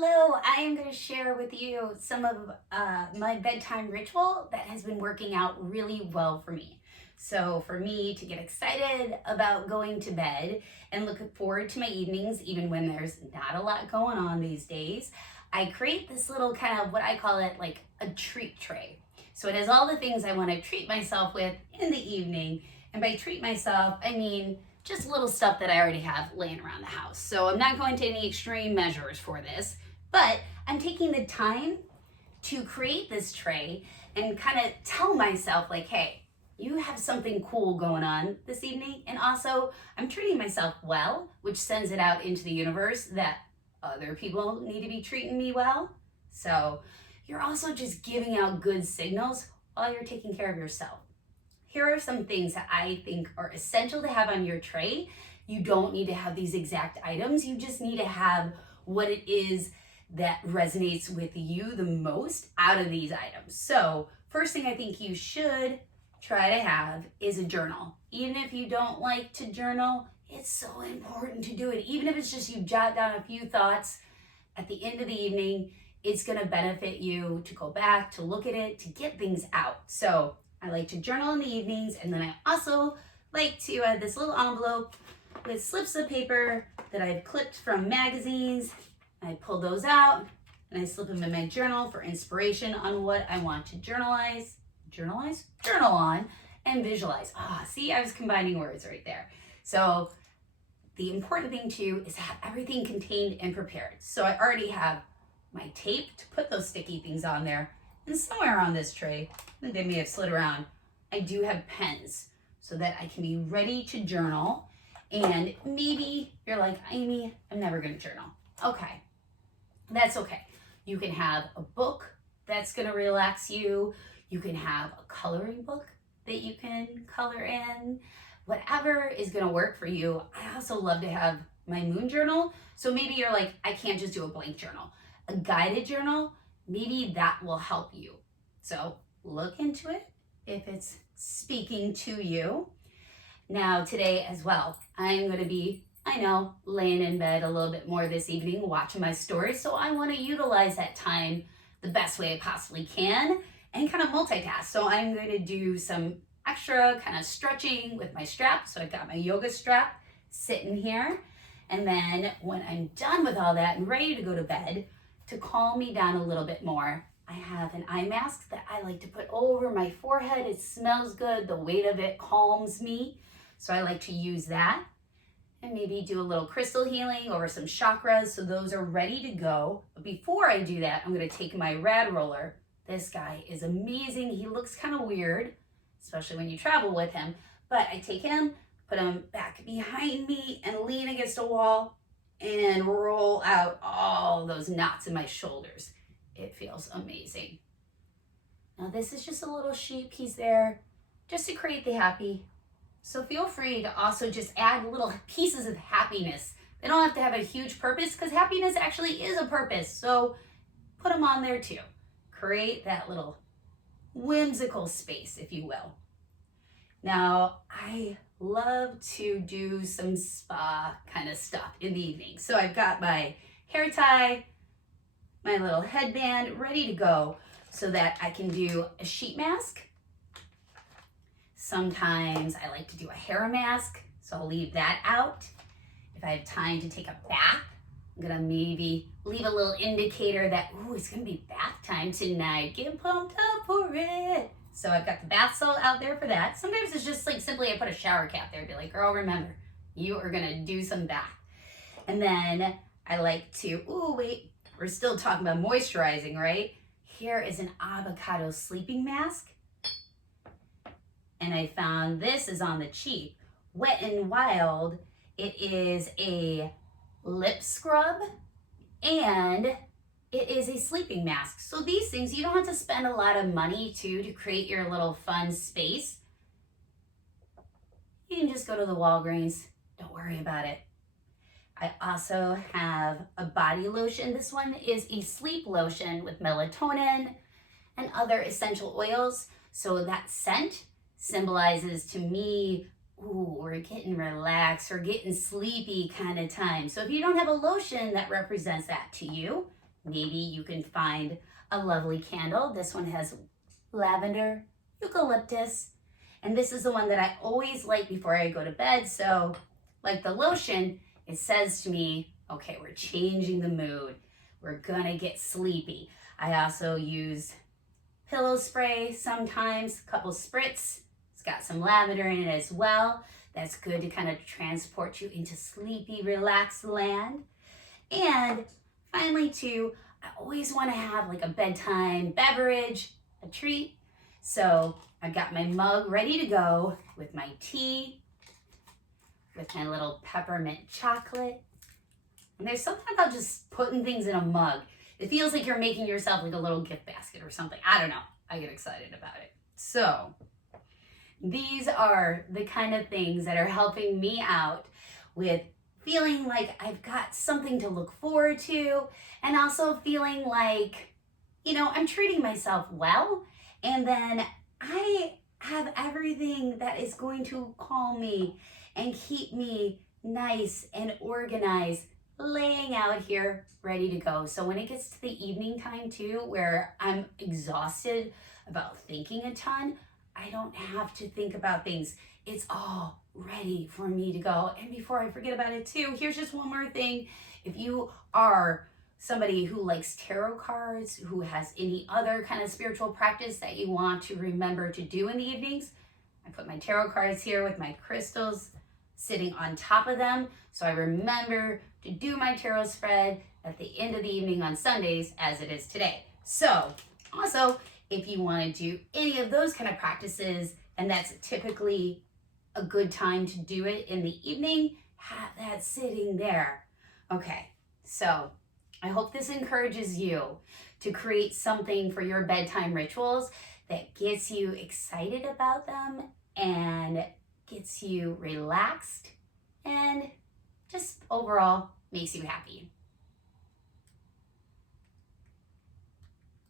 Hello, I am going to share with you some of my bedtime ritual that has been working out really well for me. So, for me to get excited about going to bed and look forward to my evenings, even when there's not a lot going on these days, I create this little kind of what I call it like a treat tray. So, it has all the things I want to treat myself with in the evening. And by treat myself, I mean just little stuff that I already have laying around the house. So I'm not going to any extreme measures for this, but I'm taking the time to create this tray and kind of tell myself, like, hey, you have something cool going on this evening. And also, I'm treating myself well, which sends it out into the universe that other people need to be treating me well. So you're also just giving out good signals while you're taking care of yourself. Here are some things that I think are essential to have on your tray. You don't need to have these exact items. You just need to have what it is that resonates with you the most out of these items. So, first thing I think you should try to have is a journal. Even if you don't like to journal, it's so important to do it. Even if it's just you jot down a few thoughts at the end of the evening, it's going to benefit you to go back, to look at it, to get things out. So, I like to journal in the evenings, and then I also like to add this little envelope with slips of paper that I've clipped from magazines. I pull those out and I slip them in my journal for inspiration on what I want to journal on, and visualize. See, I was combining words right there. So the important thing too is to have everything contained and prepared. So I already have my tape to put those sticky things on there. And somewhere on this tray, that they may have slid around, I do have pens so that I can be ready to journal. And maybe you're like, Amy, I'm never going to journal. Okay, that's okay. You can have a book that's going to relax you. You can have a coloring book that you can color in. Whatever is going to work for you. I also love to have my moon journal. So maybe you're like, I can't just do a blank journal. A guided journal, maybe that will help you. So look into it if it's speaking to you. Now today as well, I'm going to be, I know, laying in bed a little bit more this evening, watching my stories. So I want to utilize that time the best way I possibly can and kind of multitask. So I'm going to do some extra kind of stretching with my strap. So I've got my yoga strap sitting here. And then when I'm done with all that and ready to go to bed, to calm me down a little bit more, I have an eye mask that I like to put over my forehead. It smells good. The weight of it calms me. So I like to use that. And maybe do a little crystal healing over some chakras so those are ready to go. But before I do that, I'm going to take my rad roller. This guy is amazing. He looks kind of weird, especially when you travel with him. But I take him, put him back behind me and lean against a wall and roll out all those knots in my shoulders. It feels amazing. Now this is just a little sheep piece there just to create the happy. So feel free to also just add little pieces of happiness. They don't have to have a huge purpose because happiness actually is a purpose. So put them on there too. Create that little whimsical space, if you will. Now, I love to do some spa kind of stuff in the evening. So I've got my hair tie, my little headband ready to go so that I can do a sheet mask. Sometimes I like to do a hair mask, so I'll leave that out. If I have time to take a bath, I'm gonna maybe leave a little indicator that, it's gonna be bath time tonight. Get pumped up for it. So I've got the bath salt out there for that. Sometimes it's just like simply I put a shower cap there, be like, girl, remember, you are gonna do some bath. And then I like to, we're still talking about moisturizing, right? Here is an avocado sleeping mask. And I found this is on the cheap. Wet n Wild. It is a lip scrub and it is a sleeping mask. So these things, you don't have to spend a lot of money to create your little fun space. You can just go to the Walgreens. Don't worry about it. I also have a body lotion. This one is a sleep lotion with melatonin and other essential oils. So that scent symbolizes to me, we're getting relaxed or getting sleepy kind of time. So if you don't have a lotion that represents that to you, maybe you can find a lovely candle. This one has lavender, eucalyptus, and this is the one that I always light before I go to bed. So like the lotion, it says to me, okay, we're changing the mood. We're gonna get sleepy. I also use pillow spray sometimes, a couple spritz. It's got some lavender in it as well. That's good to kind of transport you into sleepy, relaxed land. And finally too, I always want to have like a bedtime beverage, a treat. So I've got my mug ready to go with my tea, with my little peppermint chocolate. And there's something about just putting things in a mug. It feels like you're making yourself like a little gift basket or something. I don't know. I get excited about it. So these are the kind of things that are helping me out with feeling like I've got something to look forward to, and also feeling like, you know, I'm treating myself well, and then I have everything that is going to calm me and keep me nice and organized laying out here ready to go. So when it gets to the evening time too, where I'm exhausted about thinking a ton, I don't have to think about things. It's all ready for me to go. And before I forget about it too, here's just one more thing. If you are somebody who likes tarot cards, who has any other kind of spiritual practice that you want to remember to do in the evenings, I put my tarot cards here with my crystals sitting on top of them. So I remember to do my tarot spread at the end of the evening on Sundays, as it is today. So also, if you want to do any of those kind of practices, and that's typically a good time to do it in the evening, have that sitting there. Okay, so I hope this encourages you to create something for your bedtime rituals that gets you excited about them and gets you relaxed and just overall makes you happy.